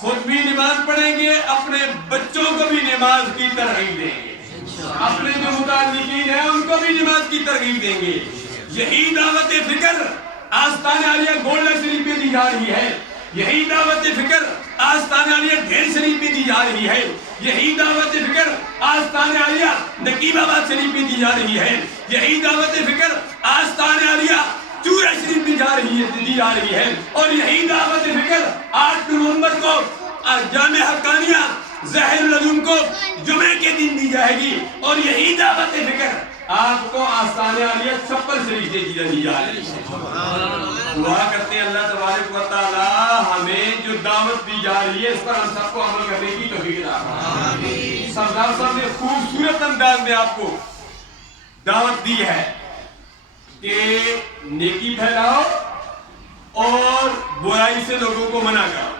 خود بھی نماز پڑھیں گے، اپنے بچوں کو بھی نماز کی ترغیب دیں گے، اپنے جو متعلقین ہیں ان کو بھی نماز کی ترغیب دیں گے۔ یہی دعوت فکر آستان عالیہ گولڈ شریف میں دی جا رہی ہے، یہی دعوت فکر آستان عالیہ ڈھیر شریف میں دی جا رہی ہے، یہی دعوت فکر آستان عالیہ نقیب آباد شریف میں دی جا رہی ہے، یہی دعوت فکر آستان عالیہ چورہ شریف میں دی جا رہی ہے، اور یہی دعوت فکر 8 نومبر کو جامع حقانیہ ظاہر العلوم کو جمعے کے دن دی جائے گی، اور یہی دعوت فکر آپ کو آستان عالیہ چھپر شریف سے دی جا رہی ہے۔ دعا کرتے ہیں اللہ تبارک و تعالی ہمیں جو دعوت دی جا رہی ہے اس پر ہم سب کو عمل کرنے کی توفیق عطا فرمائے۔ سردار صاحب نے خوبصورت انداز میں آپ کو دعوت دی ہے کہ نیکی پھیلاؤ اور برائی سے لوگوں کو منع کرو۔